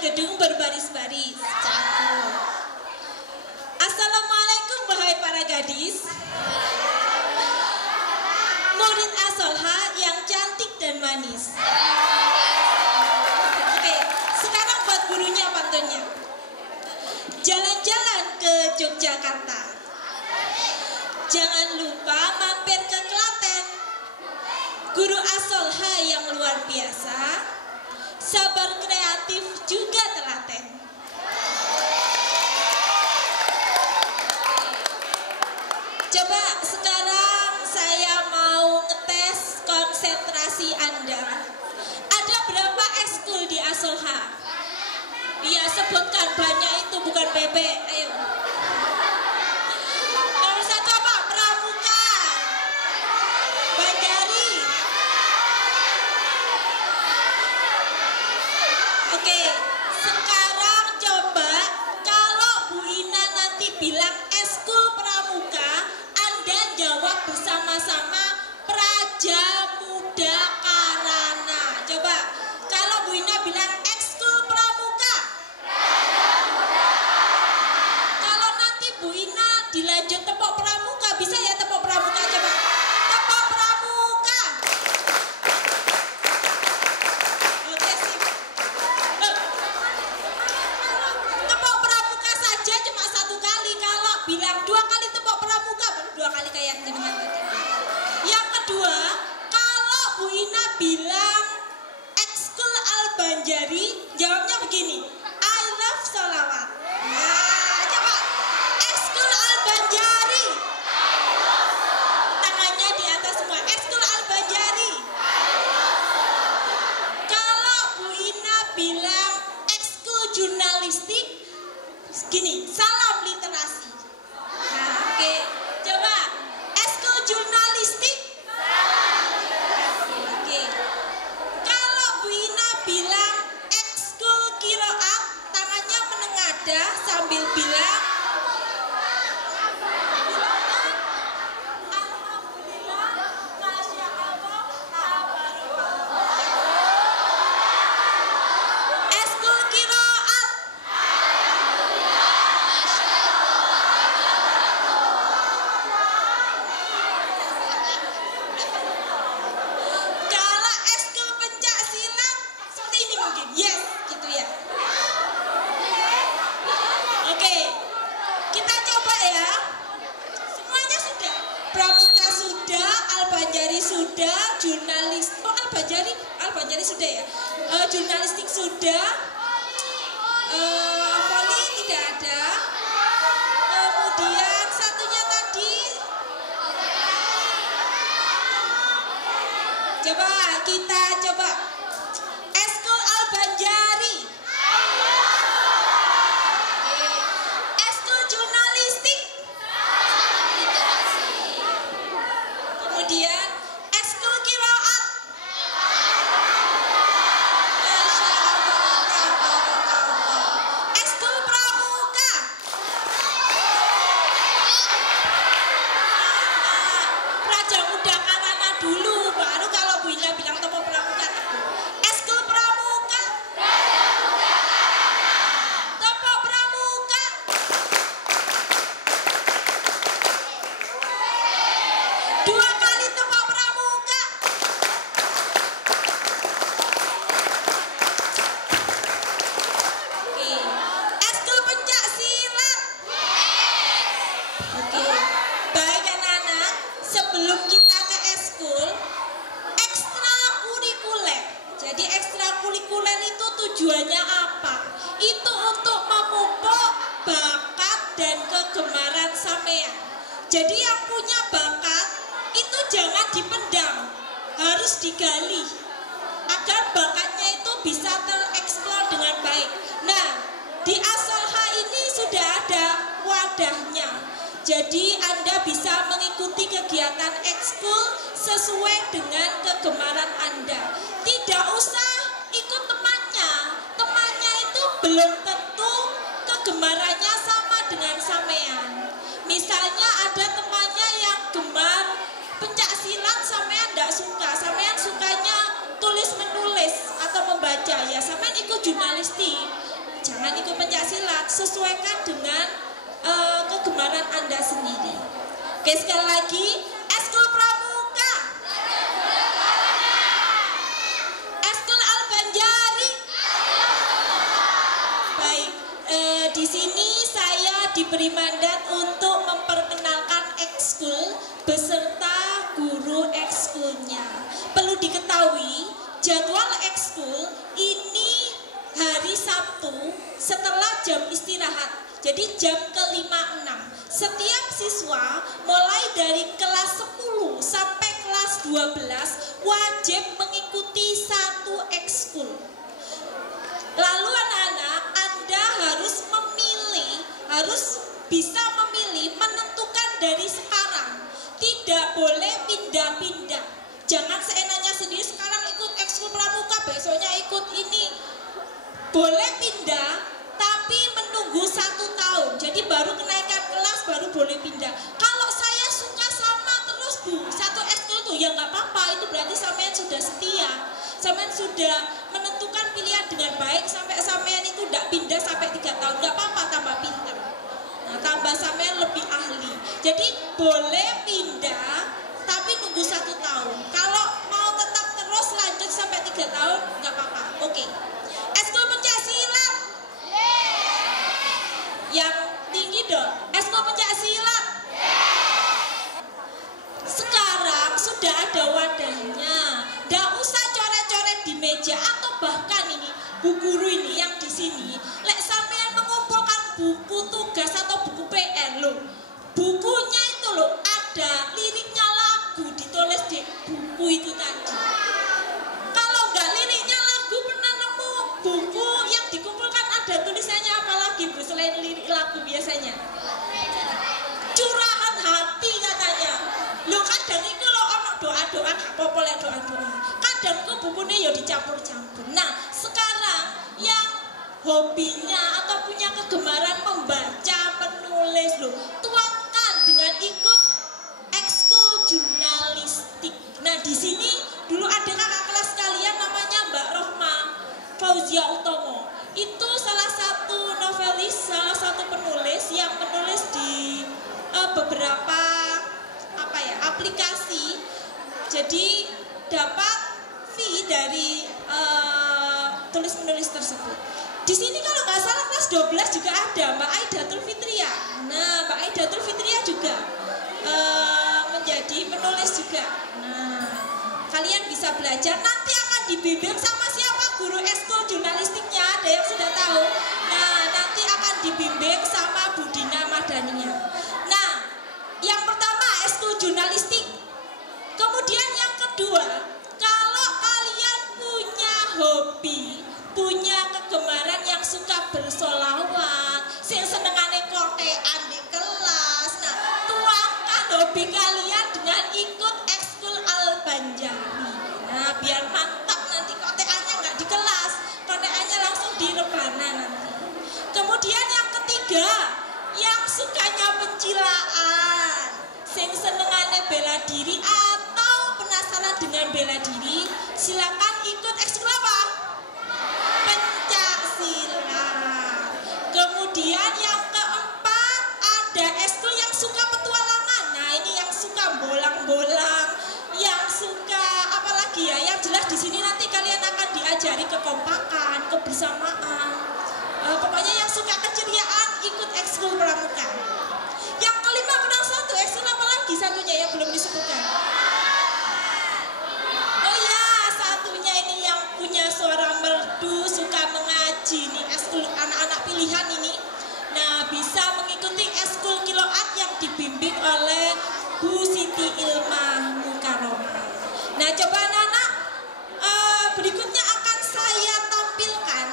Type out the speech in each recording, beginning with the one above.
gedung berbaris-baris. Cakep. Assalamualaikum wahai para gadis. Murid Asolha yang cantik dan manis. Oke, sekarang buat gurunya pantunnya. Jalan-jalan ke Yogyakarta, jangan lupa mampir ke Klaten. Guru Asolha yang luar biasa, sabar kreatif juga telaten. Coba sekarang saya mau ngetes konsentrasi Anda. Ada berapa ekskul di Asolha? Iya, sebutkan, banyak itu bukan bebek. Ayo. Nomor satu apa? Pramuka, Banjari. Oke, sekarang coba kalau Bu Ina nanti bilang ekskul pramuka, Anda jawab bersama-sama Praja Muda Karana. Coba, kalau Bu Ina bilang ekskul pramuka, kalau nanti Bu Ina dilanjut tepuk pramuka, bisa ya tepuk pramuka, coba. Tepuk pramuka. Oke, sip. Tepuk pramuka saja cuma satu kali. Kalau bilang dua kali tepuk pramuka, baru dua kali kayak jenengan tadi. Yang kedua, kalau Bu Ina bilang ekskul Al-Banjari, jawabnya begini, I love sholawat. Nah, coba ekskul Al-Banjari, tangannya di atas semua. Ekskul Al-Banjari. Kalau Bu Ina bilang ekskul jurnalistik, gini, salam literasi. Nah, oke. Coba ekskul jurnalistik. Oke. Kalau Bu Ina bilang ekskul kiroat, tangannya menengadah sambil bilang Alhamdulillah, Masya Allah, Tabarakallah. Ekskul kiroat. Kalau ekskul pencak silat seperti ini mungkin, yes, gitu ya. Oke, kita coba ya. Semuanya sudah. Pramuka sudah, Al-Banjari sudah, Al-Banjari sudah ya. Jurnalistik sudah, voli tidak ada. Kemudian satunya tadi. Coba kita coba ekskul Al-Banjari. Ekskul jurnalistik. Kemudian ekskul kiroat. Masya Allah, tabarakallah. Ekskul pramuka. Praja Muda Karana dulu, baru kalau Bu Ina bilang tepuk pramuka. Ekskul pramuka. Tepuk pramuka. Dua kali tepuk pramuka. Oke. Ekskul pencak silat. Oke. Baik anak-anak, sebelum kita ke ekskul, ekstrakurikuler. Jadi ekstrakurikuler itu tujuannya apa? Itu untuk memupuk bakat dan kegemaran sampean. Jadi yang punya bakat itu jangan dipendam, harus digali agar bakatnya itu bisa tereksplor dengan baik. Nah, di Asolha ini sudah ada wadahnya. Jadi Anda bisa mengikuti kegiatan ekskul sesuai dengan kegemaran Anda. Tidak usah ikut temannya. Temannya itu belum tentu kegemarannya sama dengan sampean. Misalnya ada temannya yang gemar pencak silat, sampean tidak suka. Sampean sukanya tulis menulis atau membaca, ya sampean ikut jurnalistik. sesuaikan dengan kegemaran Anda sendiri. Oke, sekali lagi, Eskul Pramuka, Eskul Al-Banjari. Baik, di sini saya diberi mandat untuk memperkenalkan ekskul beserta guru ekskulnya. Perlu diketahui, jadwal ekskul ini hari Sabtu setelah jam istirahat. Jadi jam ke-5-6. Setiap siswa mulai dari kelas 10 sampai kelas 12 wajib mengikuti satu ekskul. Lalu anak-anak, Anda harus memilih, harus bisa memilih, menentukan dari sekarang. Tidak boleh pindah-pindah. Jangan seenaknya sendiri, sekarang ikut ekskul pramuka, besoknya ikut ini. Boleh pindah, tapi menunggu 1 tahun. Jadi baru kenaikan kelas baru boleh pindah. Kalau saya suka sama terus Bu, satu ekskul tuh ya nggak apa-apa. Itu berarti sampean sudah setia. Sampean sudah menentukan pilihan dengan baik sampai sampean itu tidak pindah sampai 3 tahun. Nggak apa-apa, tambah pintar. Nah, tambah sampean lebih ahli. Jadi boleh pindah, tapi nunggu 1 tahun. Kalau mau tetap terus lanjut sampai 3 tahun nggak apa-apa. Oke. Eskul pencaksilat. Yang tinggi dong. Eskul pencaksilat. Sekarang sudah ada wadahnya. Nggak usah coret-coret di meja atau bahkan ini Bu Guru ini yang di sini. Lek sampean mengumpulkan buku tugas atau buku PR loh. Bukunya itu loh ada liriknya lagu ditulis di buku itu tadi. Kalau nggak liriknya lagu, pernah nemu buku yang dikumpulkan ada tulisannya apa lagi Bu selain lirik lagu biasanya? Curahan hati katanya. Loh kadang itu loh ono doa-doa gak apa-apa doa-doa. Kadang itu bukunya ya dicampur-campur. Nah sekarang yang hobinya atau punya kegemaran membaca, menulis loh, tuangkan dengan ikut ekskul jurnalistik. Nah di sini dulu ada kakak kelas kalian namanya Mbak Rohma Fauzia Utomo. Itu salah satu novelis, salah satu penulis yang menulis di beberapa aplikasi. Jadi dapat fee dari tulis menulis tersebut. Di sini kalau nggak salah kelas 12 juga ada Mbak Aidatul Fitria. Nah Mbak Aidatul Fitria juga menjadi penulis juga. Nah kalian bisa belajar, nanti akan dibimbing sama siapa guru ekskul jurnalistiknya, ada yang sudah tahu. Nah nanti akan dibimbing sama Bu Dina Madania. Nah yang pertama ekskul jurnalistik. Kemudian yang kedua, kalau kalian punya hobi, punya kegemaran yang suka bersolawat, sing senengane kotean di kelas, nah tuangkan hobi kalian dengan ikut ekskul Al-Banjari. Nah biar mantap nanti, koteannya nggak di kelas, koteannya langsung di rebana nanti. Kemudian yang ketiga, yang sukanya pencilaan, sing senengane bela diri atau penasaran dengan bela diri, silakan ikut ekskul apa? Pencaksilat. Kemudian yang keempat, ada ekskul yang suka petualangan. Nah ini yang suka bolang-bolang, yang suka apalagi ya, yang jelas di sini nanti kalian akan diajari kekompakan, kebersamaan. Pokoknya yang suka keceriaan ikut ekskul pramuka. Yang kelima kurang satu, ekskul apa lagi satunya yang belum disebutkan? Oh ya, satunya ini yang punya suara merdu, suka mengaji nih, ekskul anak-anak pilihan ini. Nah bisa mengikuti ekskul kiloat yang dibimbing oleh Bu Siti Ilmah Mukaromah. Nah coba anak-anak, berikutnya akan saya tampilkan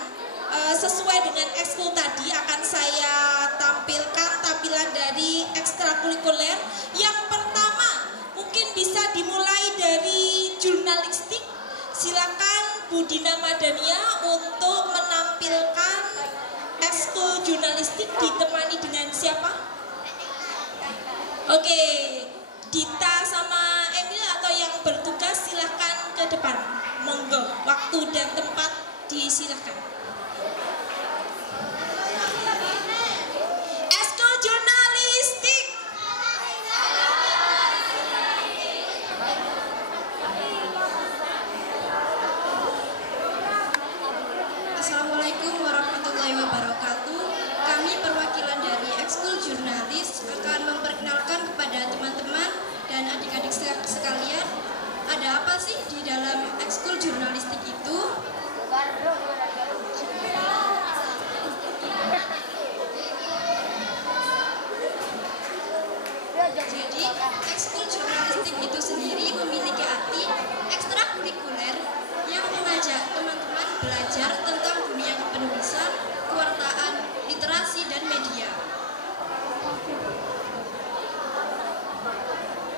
sesuai dengan ekskul tadi, akan saya tampilkan tampilan dari ekstrakurikuler. Yang pertama mungkin bisa dimulai dari jurnalistik. Silakan Bu Dina Madania untuk menampilkan ekskul jurnalistik, ditemani dengan siapa? Oke, Dita sama Emil atau yang bertugas silahkan ke depan. Monggo, waktu dan tempat disilahkan. belajar tentang dunia kepenulisan, kewartaan, literasi, dan media.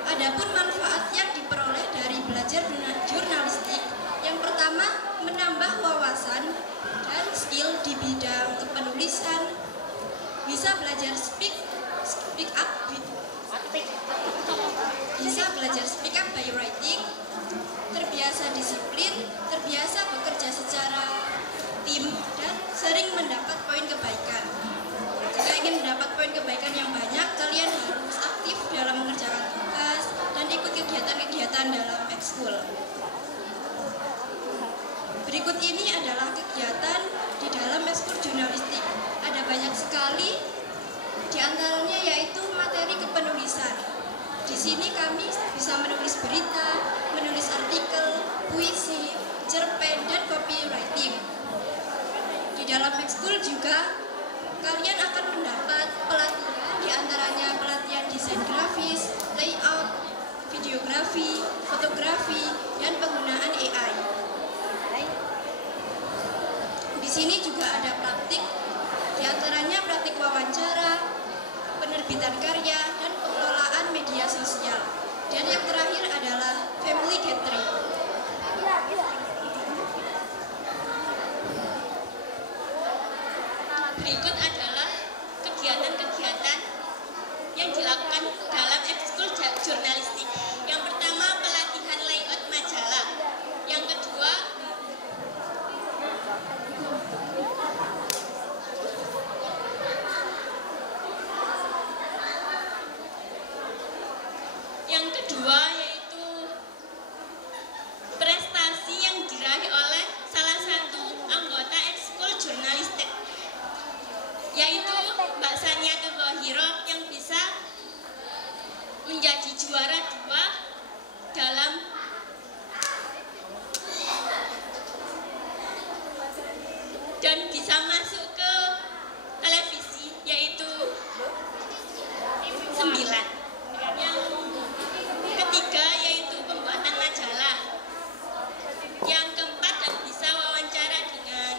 Adapun manfaat yang diperoleh dari belajar jurnalistik, yang pertama menambah wawasan dan skill di bidang kepenulisan, bisa belajar speak up by writing, terbiasa disiplin, terbiasa bekerja secara tim, dan sering mendapat poin kebaikan. Jika ingin mendapat poin kebaikan yang banyak, kalian harus aktif dalam mengerjakan tugas dan ikut kegiatan-kegiatan dalam ekskul. Berikut ini adalah kegiatan di dalam ekskul jurnalistik. Ada banyak sekali, di antaranya yaitu materi kepenulisan. Di sini kami bisa menulis berita, menulis artikel, puisi, cerpen, dan copywriting. Di dalam ekskul juga kalian akan mendapat pelatihan, di antaranya pelatihan desain grafis, layout, videografi, fotografi, dan penggunaan AI. Di sini juga ada praktik, di antaranya praktik wawancara, penerbitan karya, dan pengelolaan media sosial. Dan yang terakhir adalah family gathering. Berikut adalah kegiatan-kegiatan yang dilakukan dalam ekskul jurnalistik. Yang pertama, pelatihan layout majalah. Yang kedua, yaitu prestasi yang diraih oleh salah satu anggota ekskul jurnalistik, yaitu Mbak Sania Tugohiro, yang bisa menjadi juara 2 dalam dan bisa masuk ke televisi, yaitu 9. Yang ketiga yaitu pembuatan majalah. Yang keempat, dan bisa wawancara dengan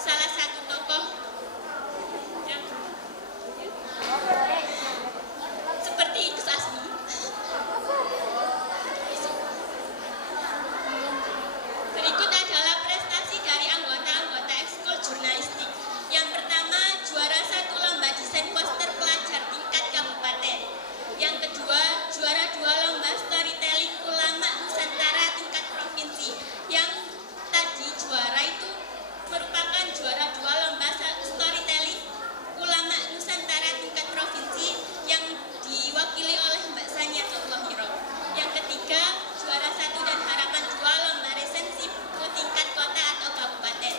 salah satu tokoh seperti Idus Asmi. Berikut adalah prestasi dari anggota-anggota ekskul jurnalistik. Yang pertama, juara 1 lomba desain poster pelajar tingkat kabupaten. Yang kedua, juara 2 lomba storytelling ulama Nusantara tingkat provinsi. Yang tadi juara itu merupakan juara 2 lomba storytelling ulama Nusantara tingkat provinsi yang diwakili oleh Mbak Sania Tugohiro. Yang ketiga, juara 1 dan harapan 2 lomba resensi buku tingkat kota atau kabupaten.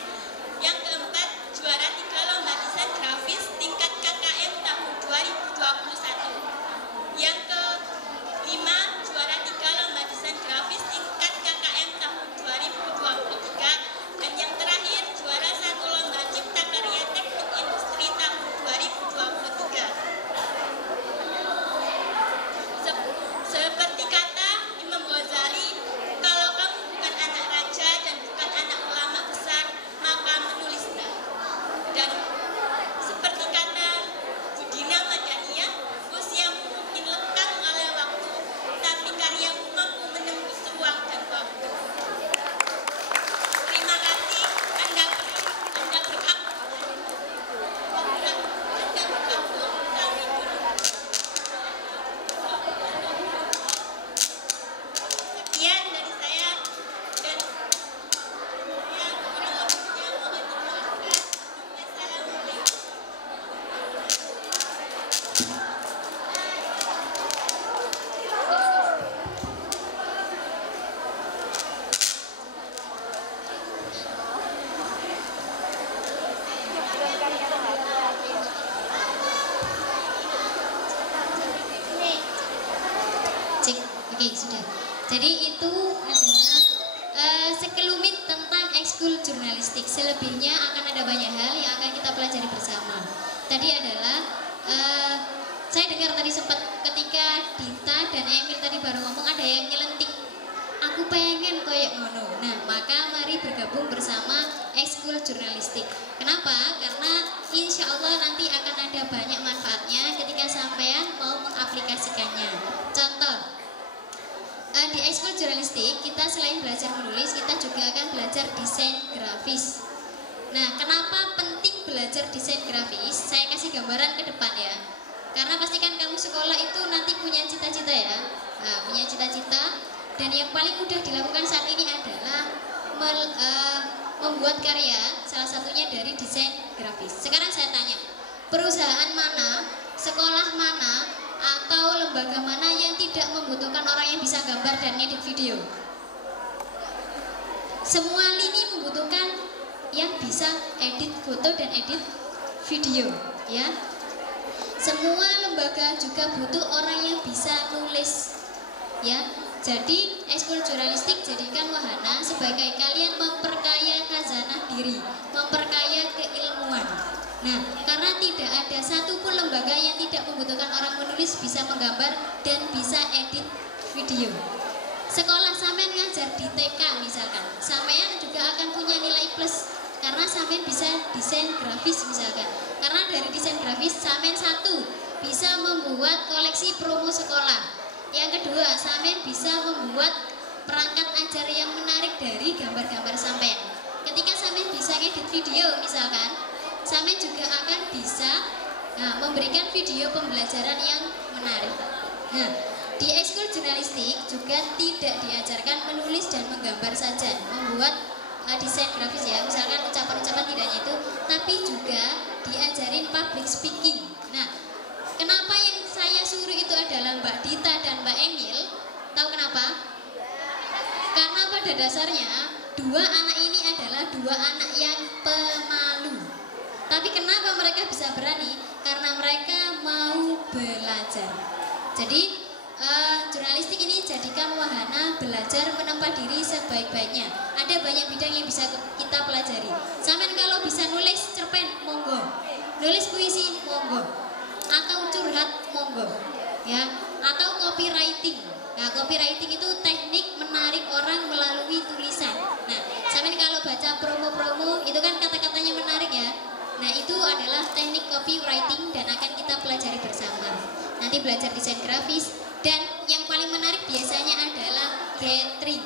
Yang keempat, juara 3 lomba desain grafis tingkat KKM tahun 2021. Yang kelima, juara 3 lomba desain grafis tingkat KKM tahun 2023. Dan yang terakhir, juara 1 lomba cipta karya teknik industri tahun 2023. Seperti kata Imam Ghazali, kalau kamu bukan anak raja dan bukan anak ulama besar, maka menulislah. Dan seperti kata Budina Madaniyah, usiamu mungkin lekang oleh waktu, tapi karyamu mampu menembus ruang dan waktu. Terima kasih. Anda berhak. Kami sekian dari saya, dan ya kurang lebihnya mohon dimaafkan. Wassalamualaikum. Cek, oke sudah. Jadi itu adalah sekelumit tentang ekskul jurnalistik. Selebihnya akan ada banyak hal yang akan kita pelajari bersama. Tadi adalah saya dengar tadi sempat ketika Dita dan Emil tadi baru ngomong ada yang nyelentik. Aku pengen koyok ngono. Nah, maka mari bergabung bersama ekskul jurnalistik. Kenapa? Karena insya Allah nanti akan ada banyak manfaatnya ketika sampean mau mengaplikasikannya. Contoh, di ekskul jurnalistik kita selain belajar menulis, kita juga akan belajar desain grafis. Nah, kenapa penting belajar desain grafis? Saya kasih gambaran ke depan ya. Karena pastikan kamu sekolah itu nanti punya cita-cita ya. Nah, punya cita-cita, dan yang paling mudah dilakukan saat ini adalah membuat karya, salah satunya dari desain grafis. Sekarang saya tanya, perusahaan mana, sekolah mana, atau lembaga mana yang tidak membutuhkan orang yang bisa gambar dan edit video? Semua lini membutuhkan yang bisa edit foto dan edit video, ya. Semua lembaga juga butuh orang yang bisa nulis, ya. Jadi ekskul jurnalistik jadikan wahana sebagai kalian memperkaya khazanah diri, memperkaya keilmuan. Nah, karena tidak ada satupun lembaga yang tidak membutuhkan orang menulis, bisa menggambar, dan bisa edit video. Sekolah sampean ngajar di TK misalkan, sampean juga akan punya nilai plus karena sampean bisa desain grafis misalkan. Karena dari desain grafis sampean satu bisa membuat koleksi promo sekolah. Yang kedua, sampean bisa membuat perangkat ajar yang menarik dari gambar-gambar sampean. Ketika sampean bisa ngedit video misalkan, sampean juga akan bisa memberikan video pembelajaran yang menarik. Nah, di ekskul jurnalistik juga tidak diajarkan menulis dan menggambar saja, membuat desain grafis ya, misalkan ucapan-ucapan tidaknya itu, tapi juga diajarin public speaking. Nah, kenapa yang saya suruh itu adalah Mbak Dita dan Mbak Emil? Tahu kenapa? Karena pada dasarnya dua anak ini adalah dua anak yang pemalu. Tapi kenapa mereka bisa berani? Karena mereka mau belajar. Jadi jurnalistik ini jadikan wahana belajar menempa diri sebaik-baiknya. Ada banyak bidang yang bisa kita pelajari. Sampean kalau bisa nulis cerpen, monggo. Nulis puisi, monggo. Atau curhat, monggo. Ya, atau copywriting. Nah, copywriting itu teknik menarik orang melalui tulisan. Nah, sampean kalau baca promo-promo itu kan kata-katanya menarik ya. Nah, itu adalah teknik copywriting dan akan kita pelajari bersama. Nanti belajar desain grafis. Dan yang paling menarik biasanya adalah gathering.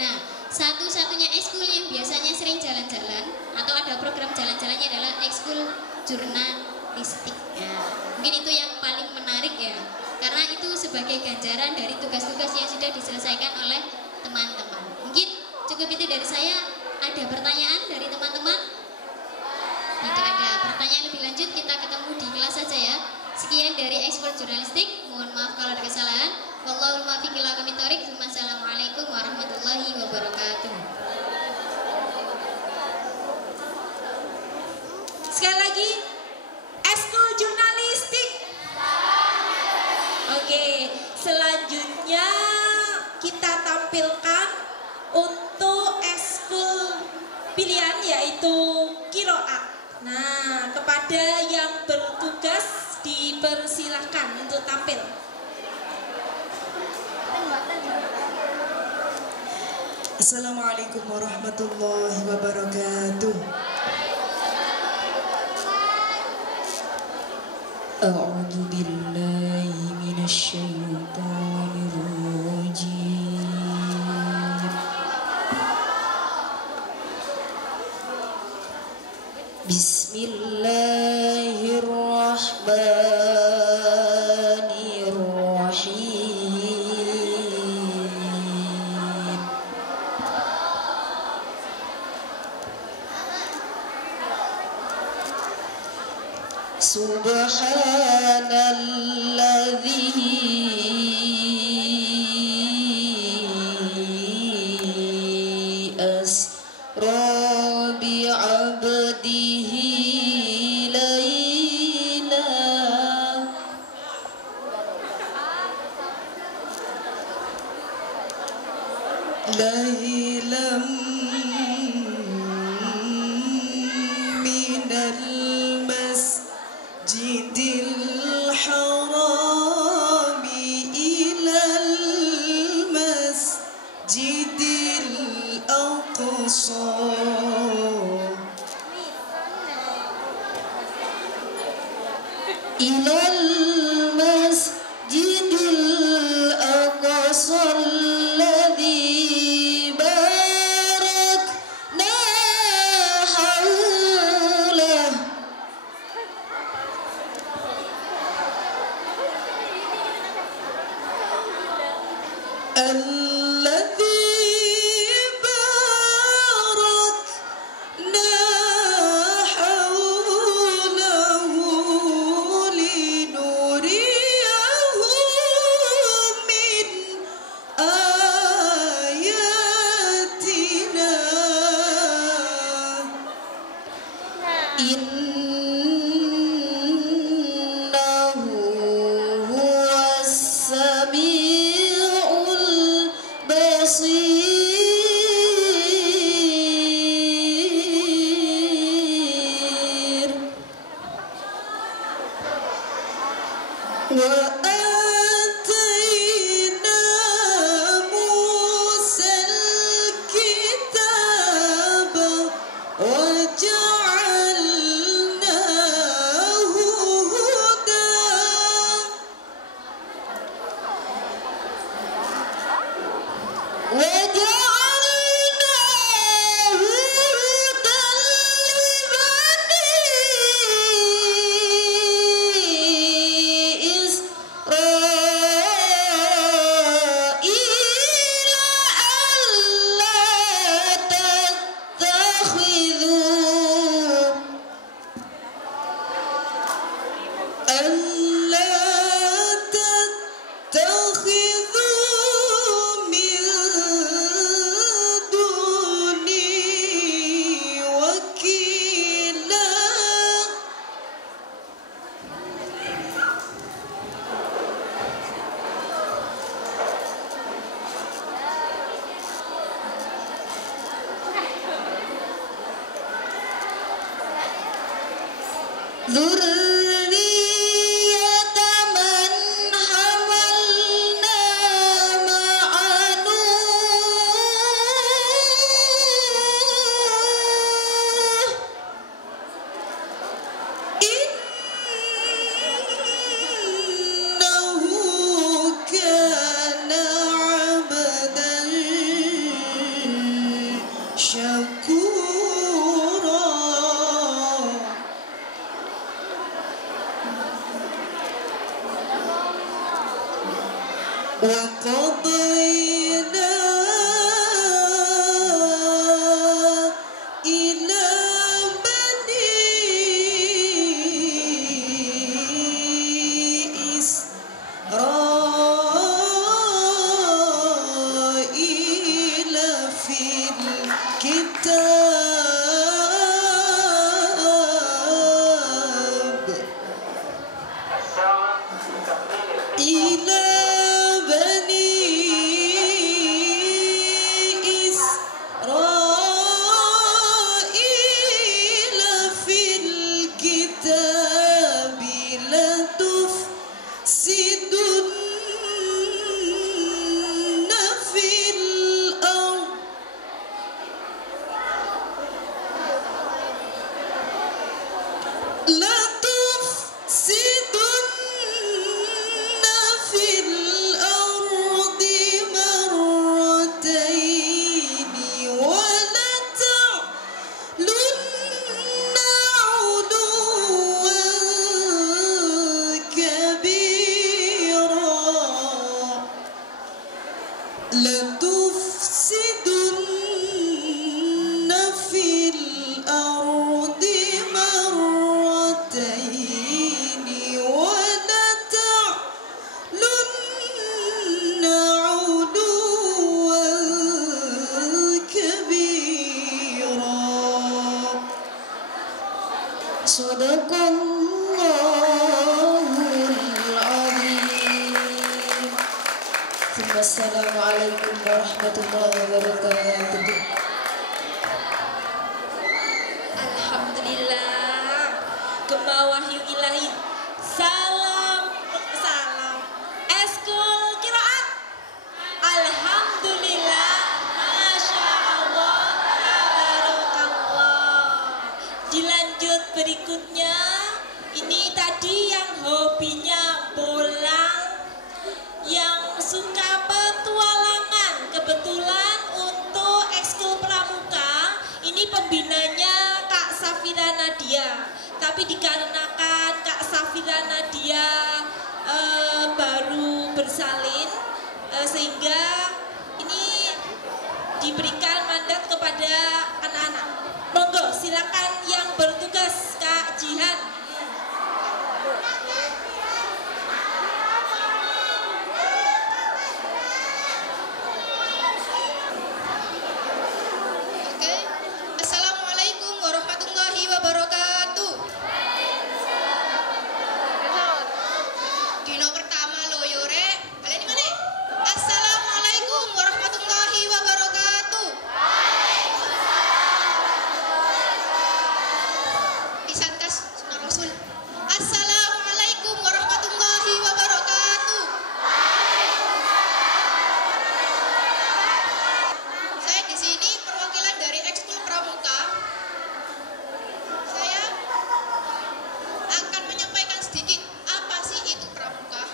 Nah, satu-satunya ekskul yang biasanya sering jalan-jalan atau ada program jalan-jalannya adalah ekskul jurnalistik. Ya, mungkin itu yang paling menarik ya, karena itu sebagai ganjaran dari tugas-tugas yang sudah diselesaikan oleh teman-teman. Mungkin cukup itu dari saya. Ada pertanyaan dari teman-teman? Tidak ada. Pertanyaan lebih lanjut kita ketemu di kelas saja ya. Sekian dari ekskul jurnalistik. Mohon maaf kalau ada kesalahan. Wallahul muwaffiq ila aqwamit thoriq. Wassalamualaikum warahmatullahi wabarakatuh. Sekali lagi, ekskul jurnalistik. Oke, selanjutnya kita tampilkan untuk ekskul pilihan yaitu qiraat. Nah, kepada yang bertugas dipersilahkan untuk tampil. Assalamualaikum warahmatullahi wabarakatuh. A'udzu billahi minasy syaithanir rajim. Bismillahirrahmanirrahim. Subhanalladzi asra bi'abdihi laylam minal masjidil harami ilal masjidil aqsa ilal masjidil aqsa alladhi barakna hawlah Wassalamualaikum warahmatullahi wabarakatuh. Alhamdulillah, Gema Wahyu Ilahi. Salam. Eskul Qiraat. Alhamdulillah, Masya Allah, Tabarakallah. Dilanjut berikutnya Ini tadi yang hobinya bolang, yang suka petualangan. Kebetulan untuk ekskul pramuka ini pembinanya Kak Safira Nadia. Tapi dikarenakan Kak Safira Nadia baru bersalin, sehingga ini diberikan mandat kepada anak-anak. Monggo silakan yang bertugas Kak Jihan. Assalamualaikum warahmatullahi wabarakatuh. Dino pertama lo yore, kalian mana? Assalamualaikum warahmatullahi wabarakatuh. Isankas sunnah Rasul. Assalamualaikum warahmatullahi wabarakatuh. Saya di sini perwakilan dari ekskul pramuka. Saya akan menyampaikan sedikit apa sih itu pramuka.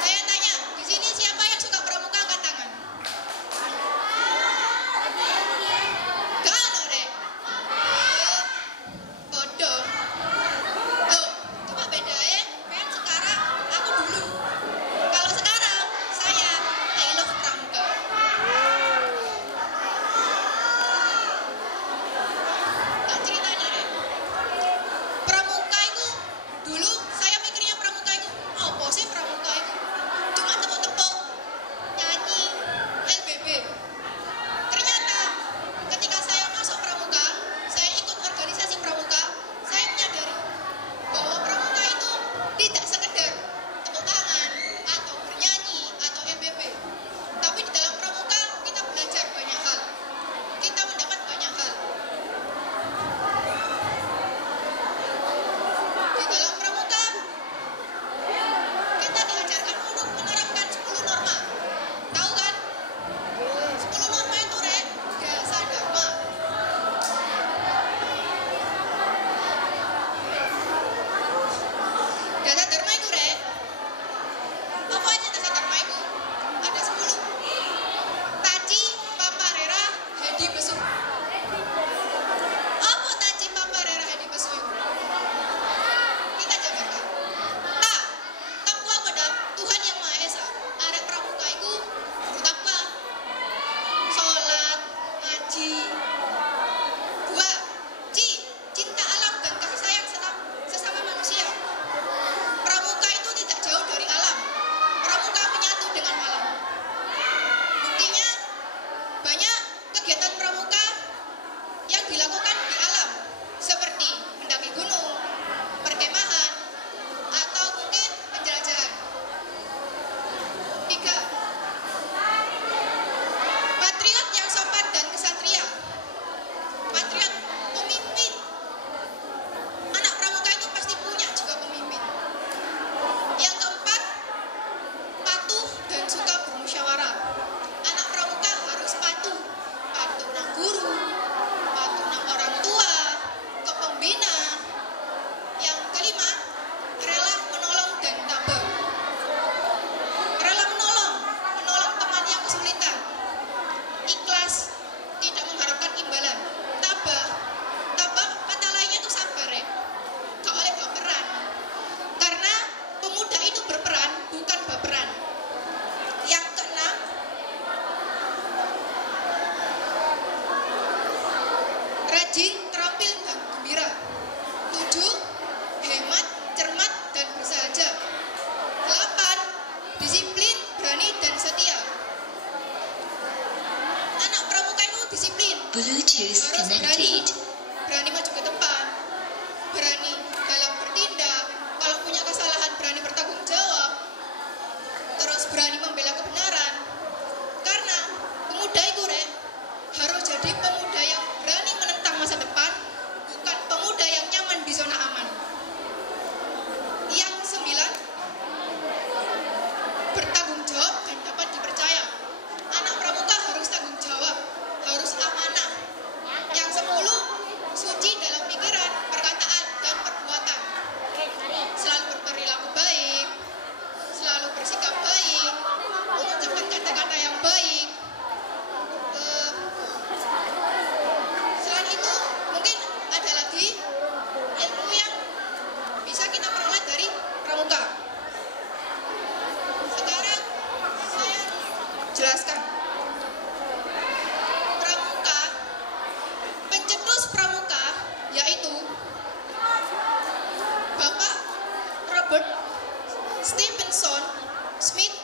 Saya tanya, di sini siapa yang suka pramuka angkat tangan? Gak ada deh. Bodoh. Loh, cuma beda ya. Kan sekarang aku dulu. Kalau sekarang saya I love pramuka. Tak ceritanya deh. Pramuka itu dulu saya mikirnya pramuka itu apa sih pramuka itu? Cuma tepuk-tepuk, nyanyi, LBB. Ternyata ketika saya masuk pramuka, saya ikut organisasi pramuka, saya menyadari bahwa pramuka itu tidak sekedar tepuk tangan atau bernyanyi atau LBB. Tapi di dalam pramuka kita belajar banyak hal. Kita mendapat banyak hal. Di dalam pramuka kita diajarkan untuk menerapkan 10 norma. Tahu kan? 10 norma itu rek, dasa dharma. Dasa dharma itu rek. Apa aja dasa dharma itu? Ada 10. Taci, paparera, hedi besu. Apa taci, paparera, hedi besu itu? Kita jabarkan. Ta, takwa pada Tuhan Yang Maha Esa. Arek pramuka itu takwa. Sholat, ngaji. 2. Cinta alam dan kasih sayang sesama manusia. Pramuka itu tidak jauh dari alam. Pramuka menyatu dengan alam. Buktinya banyak kegiatan pramuka yang dilakukan di alam, seperti mendaki gunung, perkemahan, atau mungkin penjelajahan. 3. Patriot yang sopan dan kesatria. Patriot, pemimpin. Anak pramuka itu pasti punya juga pemimpin. Yang keempat, patuh dan suka bermusyawarah. Anak pramuka harus patuh. Patuh nang guru, patuh nang orang tua, ke pembina. Yang kelima, rela menolong dan tabah. Rela menolong teman yang kesulitan. Ikhlas, tidak mengharapkan imbalan. Tabah kata lainnya itu sabar ya. Gak oleh baperan. Karena pemuda itu berperan, bukan baperan. Yang keenam, rajin, terampil, dan gembira. 7. Hemat, cermat, dan bersahaja. 8. Disiplin, berani, dan setia. Anak pramuka itu disiplin. Bluetooth Harus berani. connected. Berani maju ke depan. Berani dalam bertindak. Kalau punya kesalahan, berani bertanggung jawab. Terus berani membela kebenaran. Karena pemuda itu rek, harus jadi pemuda yang berani menentang masa depan, bukan pemuda yang nyaman di zona aman. Yang 9, bertanggung jawab dan dapat dipercaya. Anak pramuka harus tanggung jawab, harus amanah. Yang 10, jelaskan. Pramuka, pencetus pramuka yaitu Bapak Robert Stephenson Smith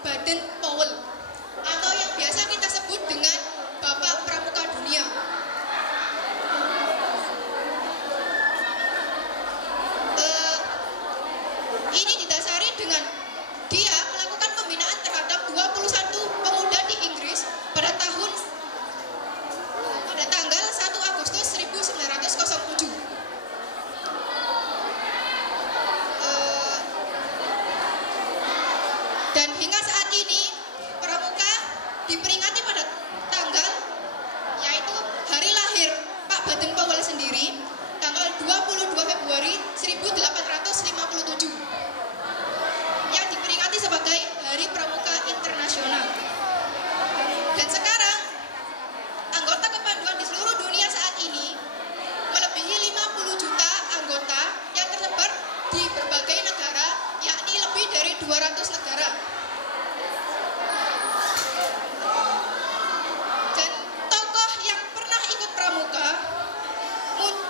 Baden-Powell, atau yang biasa kita sebut dengan Bapak Pramuka Dunia. Ini didasari dengan dia melakukan pembinaan terhadap 21 pemuda di Inggris pada tanggal 1 Agustus 1907. Dan hingga saat ini pramuka diperingati pada tanggal, yaitu hari lahir Pak Baden-Powell sendiri, tanggal 22 Februari 1857, yang diperingati sebagai Hari Pramuka Internasional. Dan sekarang anggota kepanduan di seluruh dunia saat ini melebihi 50 juta anggota yang tersebar di berbagai negara, yakni lebih dari 200 negara. Dan tokoh yang pernah ikut pramuka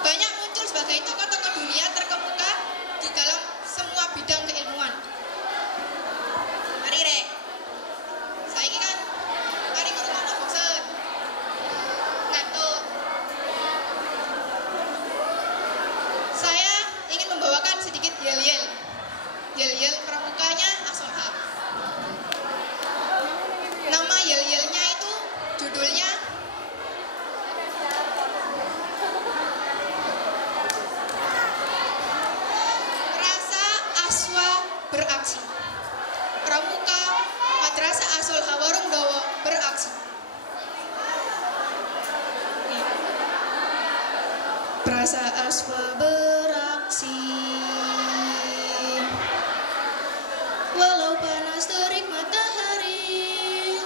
banyak muncul sebagai tokoh-tokoh dunia terkemuka di dalam semua bidang keilmuan. Mari rek, saiki kan mari kurang bosen ngantuk. Saya ingin membawakan sedikit yel-yel pramukanya Asolha. Nama yel-yelnya itu judulnya Rasa Aswa Beraksi. Pramuka Madrasah Asolha Warungdowo beraksi. Rasa aswa beraksi, walau panas terik matahari,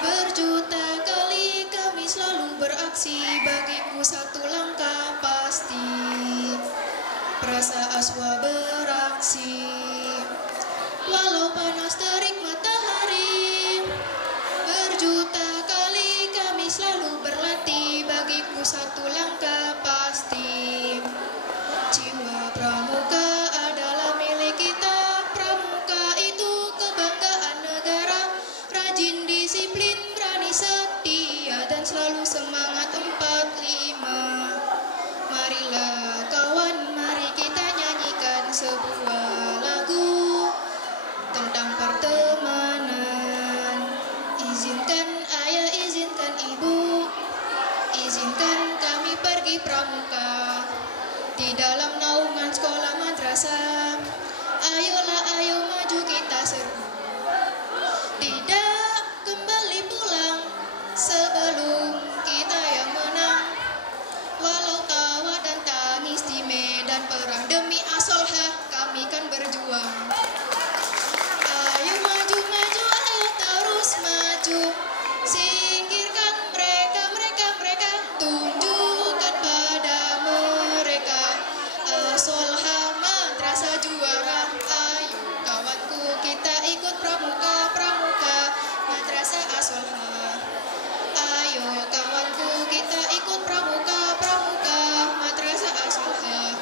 berjuta kali kami selalu beraksi, bagiku satu langkah pasti. Rasa aswa beraksi, walau panas terik matahari, berjuta kali kami selalu berlatih, bagiku satu langkah pasti. Jiwa pramuka adalah milik kita, pramuka itu kebanggaan negara, rajin, disiplin, berani, setia, dan selalu semangat 45. Marilah kawan, mari kita nyanyikan sebuah lagu tentang pertemanan. Izinkan ayah, izinkan ibu, izinkan kami pergi pramuka di dalam naungan sekolah madrasah. Ayolah, ayo maju kita serbu, tidak kembali pulang sebelum kita yang menang. Walau tawa dan tangis di medan perang, demi Asolha kami kan berjuang. Ayo maju, maju, ayo terus maju, singkirkan mereka, tunjukkan pada mereka Asolha madrasah juara. Ayo kawanku, kita ikut pramuka madrasah Asolha. Ayo kawanku, kita ikut pramuka madrasah Asolha.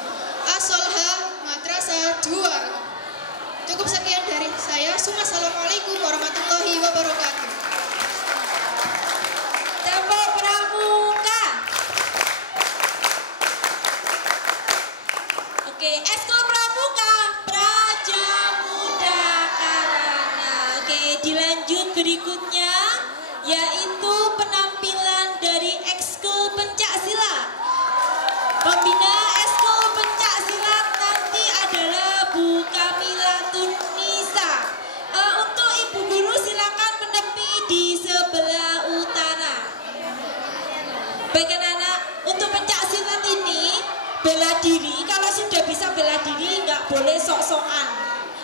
Asolha madrasah juara. Cukup sekian dari saya. Assalamualaikum warahmatullahi wabarakatuh. Tepuk pramuka. Oke, Eskul Pramuka Praja Muda Karana. Oke, dilanjut berikutnya yaitu penampilan dari Ekskul Pencaksilat. Pembina Ekskul Pencaksilat nanti adalah Bu Kamila Tunisa. Untuk Ibu Guru silakan menepi di sebelah utara. Baik anak-anak, untuk pencaksilat ini bela diri, kalau sudah bisa bela diri nggak boleh sok-sokan.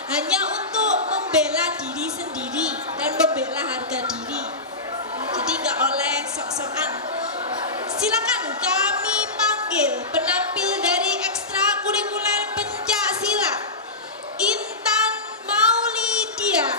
Hanya untuk membela diri sendiri dan membela harga diri. Jadi nggak oleh sok-sokan. Silakan kami panggil penampil dari ekstrakurikuler pencaksilat, Intan Maulidia.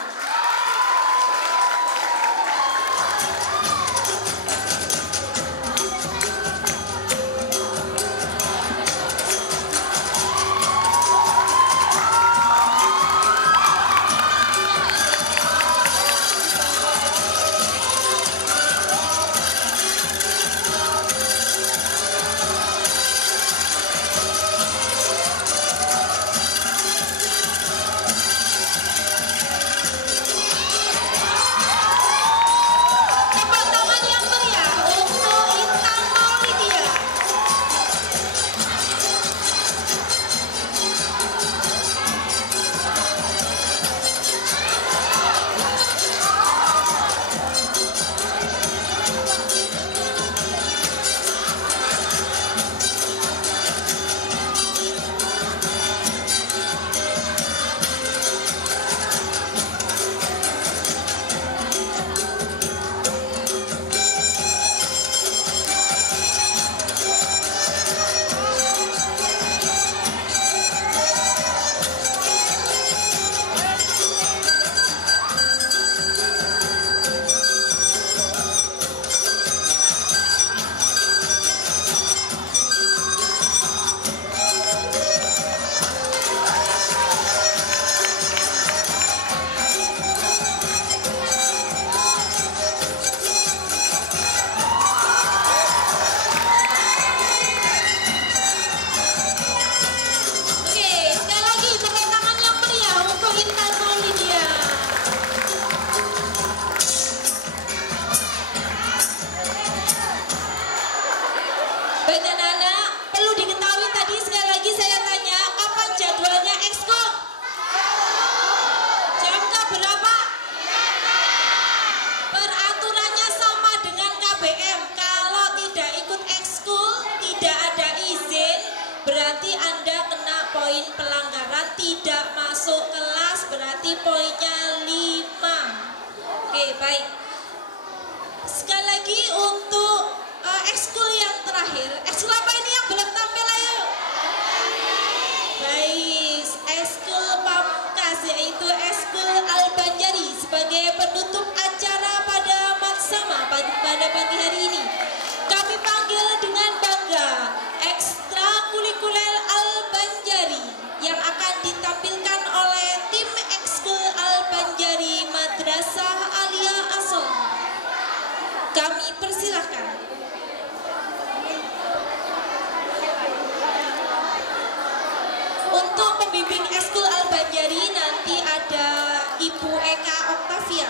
Peraturannya sama dengan KBM. Kalau tidak ikut ekskul, tidak ada izin, berarti Anda kena poin pelanggaran. Tidak masuk kelas berarti poinnya 5. Oke, baik. Sekali lagi untuk ekskul yang terakhir. Ekskul apa ini yang belum tampil, ayo? Baik, ekskul pamungkas yaitu ekskul Al-Banjari sebagai penutup acara pada maksama pada pagi hari ini. Kami panggil dengan bangga ekstrakurikuler Al-Banjari yang akan ditampilkan oleh tim ekskul Al-Banjari Madrasah Alia Asol. Kami persilahkan. Untuk pembimbing ekskul Al-Banjari nanti ada Ibu Eka Oktavia.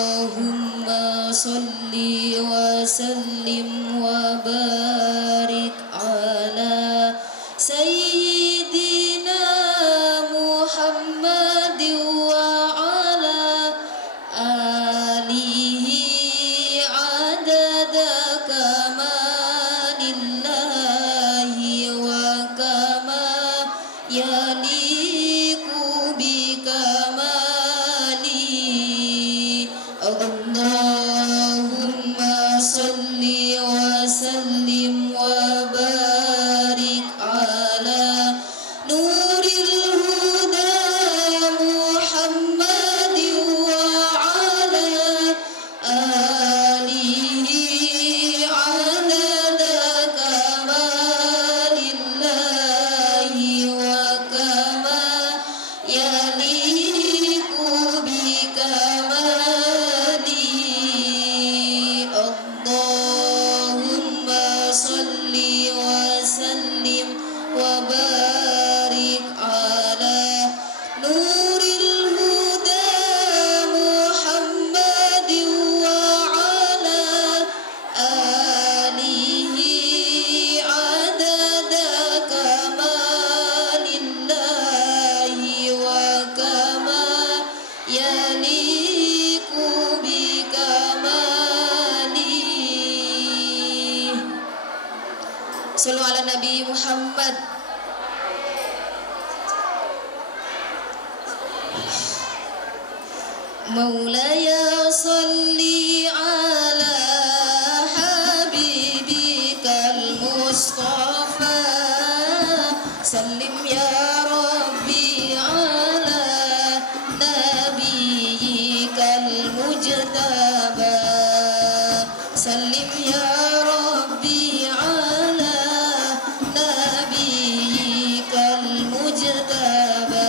Allahumma salli wa sallim wa barik ala Sayyidina Muhammad wa ala alihi adada kamalillahi wa kama yaliku bi kamali. Allahumma salli wa sallim wa barik ala nuril huda Muhammad wa ala alihi adada kamalillahi wa kama yaliku bi kamali. Allahumma salli wa sallim wa barik ala nuril huda Muhammad wa ala alihi adada kamalillahi wa kama yaliku bi kamali. Sallu ala Nabi Muhammad. Maulaya salli ala habibikal Mustafa, sallim ya Rabbi ala nabiyyikal mujtaba, sallim ya Rabbi ala nabiyyikal mujtaba.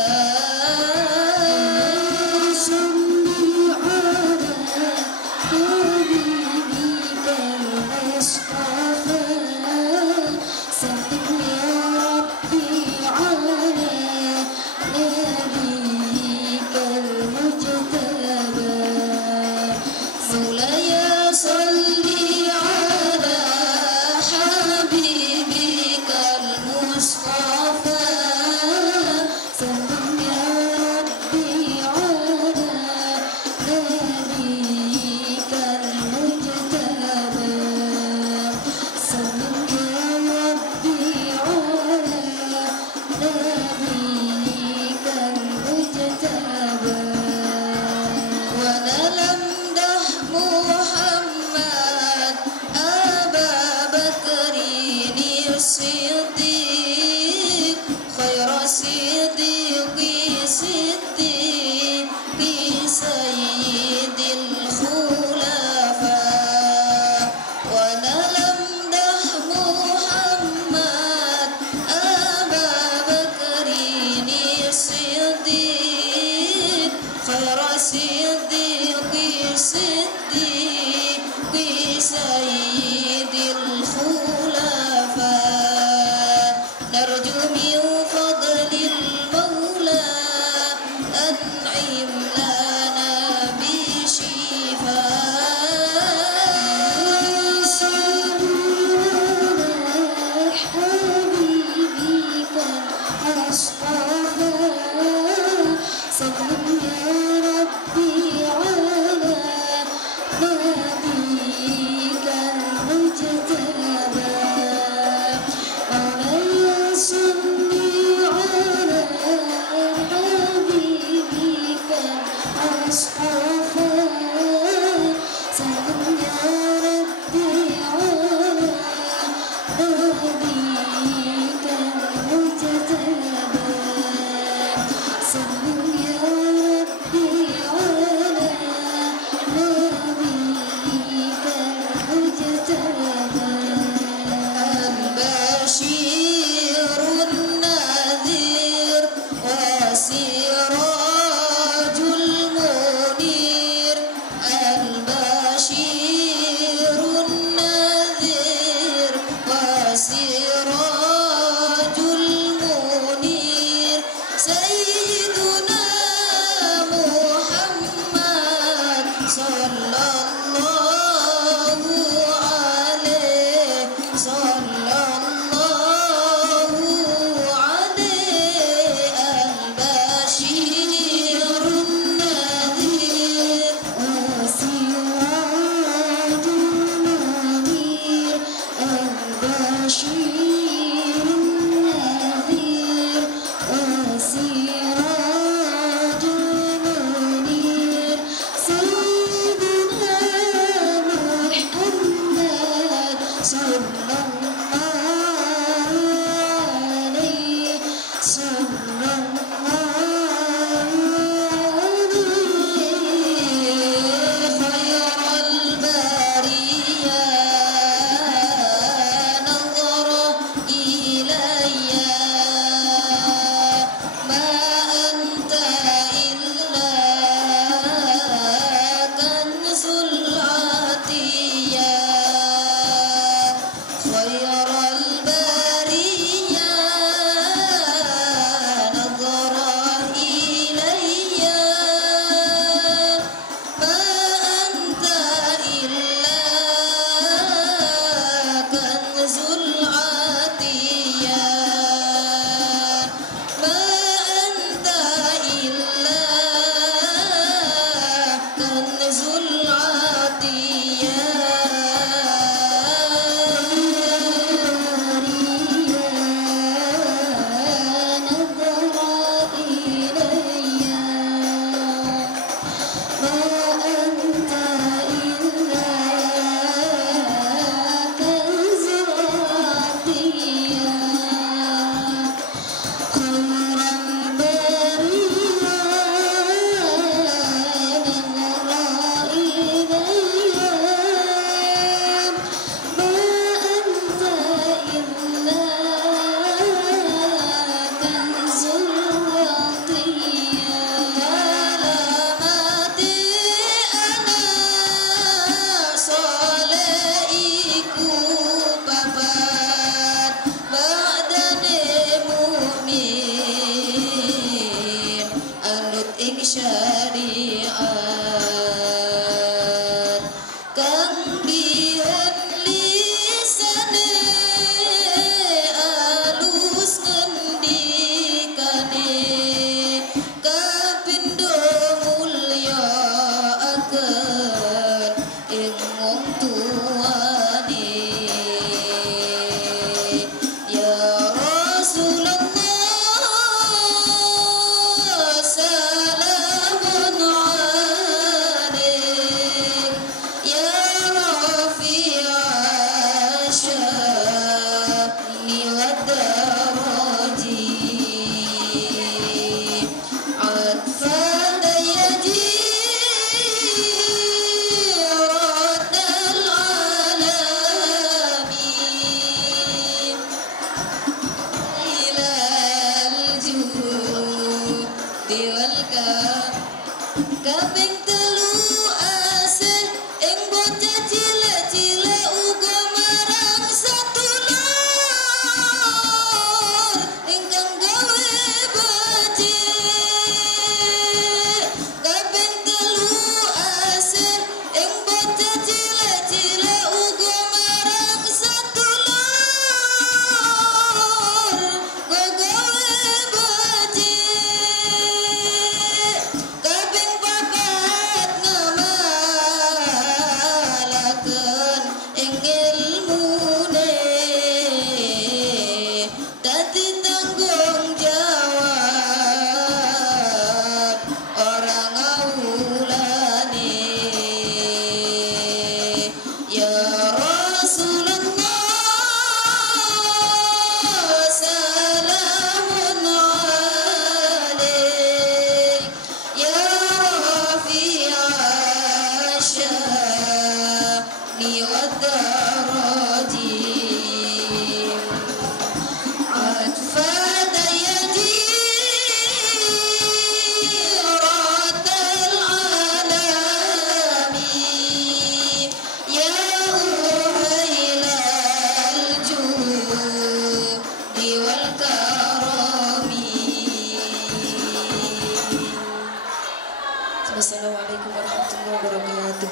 Wassalamualaikum warahmatullahi wabarakatuh.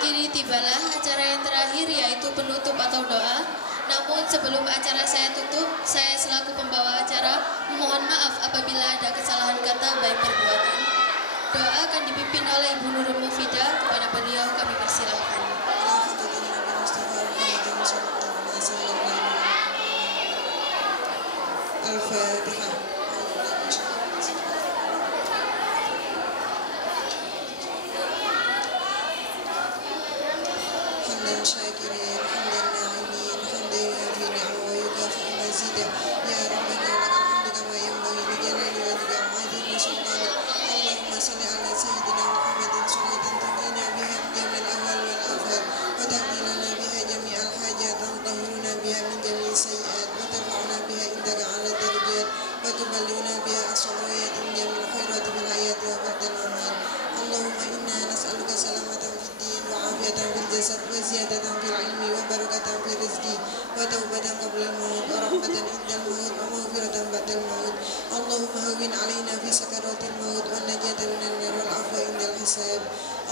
Kini tibalah acara yang terakhir, yaitu penutup atau doa. Namun sebelum acara saya tutup, saya selaku pembawa acara mohon maaf apabila ada kesalahan kata baik perbuatan. Doa akan dipimpin oleh Ibu Nurul Mufidah. Kepada beliau kami persilahkan. Al-Fatihah. حمدا شاكرين حمدا ناعمين حمدا يوافي نعمه ويكافئ مزيده يا ربنا لك الحمد كما ينبغي لجلال وجهك وعظيم سلطانك. اللهم صل على سيدنا محمد صلاة تنجينا بها من جميع الاهوال والافات وتقضي لنا بها جميع الحاجات وتطهرنا بها من جميع السيئات وترفعنا بها عندك على الدرجات وتبلغنا بها الصلوات من جميع الخيرات في الحياة وبعد الممات. اللهم انا نسألك سلامة في الدين وعافية في الجسد وزيادة في العلم وبركة في الرزق وتوبة قبل الموت ورحمة عند الموت ومغفرة بعد الموت. اللهم هون علينا في سكرات الموت والنجاة من النار والعفو عند الحساب.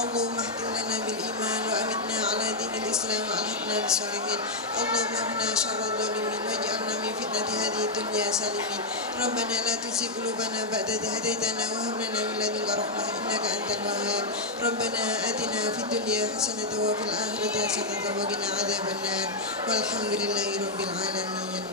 اللهم اختم لنا بالإيمان وأمتنا على دين الإسلام وألحقنا بالصالحين. اللهم اغفنا شر الظالمين واجعلنا من فتنة هذه الدنيا سالمين. ربنا لا تزغ قلوبنا بعد إذ هديتنا وهب لنا من لدنك رحمة إنك أنت الوهاب. ربنا آتنا في الدنيا حسنة وفي الآخرة حسنة وقنا عذاب النار والحمد لله رب العالمين.